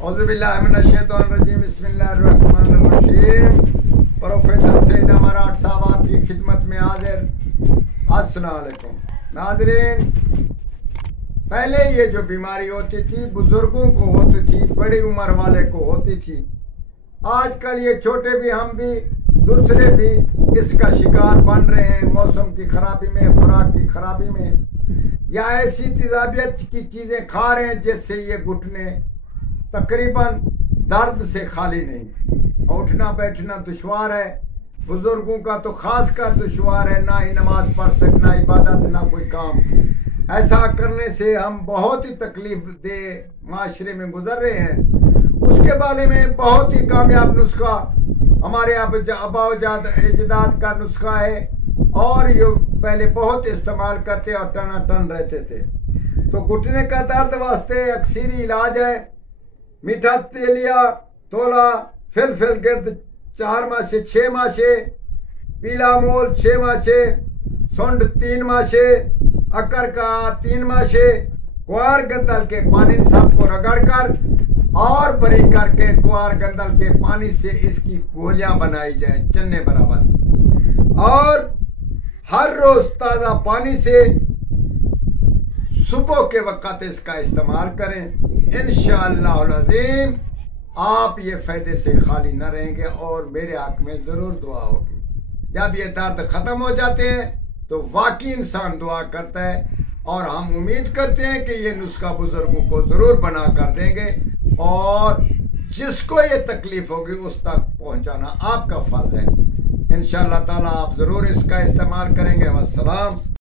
اعوذ باللہ من الشیطان الرجیم بسم اللہ الرحمن الرحیم۔ پروفیسر سید امارات صاحب آپ کی خدمت میں حاضر۔ السلام علیکم ناظرین، پہلے یہ جو بیماری ہوتی تھی بزرگوں کو ہوتی تھی، بڑی عمر والے کو ہوتی تھی، آج کل یہ چھوٹے بھی ہم بھی دوسرے بھی اس کا شکار بن رہے ہیں، موسم کی خرابی میں، خوراک کی خرابی میں، یا ایسی تیزابیت کی چیزیں کھا رہے ہیں جس سے یہ گھٹنے تقریباً درد سے خالی نہیں، اٹھنا بیٹھنا دشوار ہے، بزرگوں کا تو خاص کر دشوار ہے، نہ ہی نماز پڑھ سکنا، عبادت نہ کوئی کام۔ ایسا کرنے سے ہم بہت ہی تکلیف دہ معاشرے میں گزر رہے ہیں۔ اس کے بارے میں بہت ہی کامیاب نسخہ ہمارے آبا و اجداد کا نسخہ ہے، اور یہ پہلے بہت استعمال کرتے اور ٹنا ٹن رہتے تھے۔ تو گھٹنے کا درد واسطے اکثری علاج ہے میٹھا تیلیا تولا فلفل گرد 4 ماشے 6 ماشے، پیلا مول 6 ماشے، سونڈ 3 ماشے، اکر کا 3 ماشے، کوار گندل کے پانی سب کو رگڑ کر اور بری کر کے کوار گندل کے پانی سے اس کی گولیاں بنائی جائیں چنے برابر، اور ہر روز تازہ پانی سے صبح کے وقت اس کا استعمال کریں۔ انشاءاللہ العظیم آپ یہ فائدے سے خالی نہ رہیں گے، اور میرے حق میں ضرور دعا ہوگی۔ جب یہ درد ختم ہو جاتے ہیں تو واقعی انسان دعا کرتا ہے، اور ہم امید کرتے ہیں کہ یہ نسخہ بزرگوں کو ضرور بنا کر دیں گے، اور جس کو یہ تکلیف ہوگی اس تک پہنچانا آپ کا فرض ہے۔ انشاءاللہ تعالیٰ آپ ضرور اس کا استعمال کریں گے۔ والسلام۔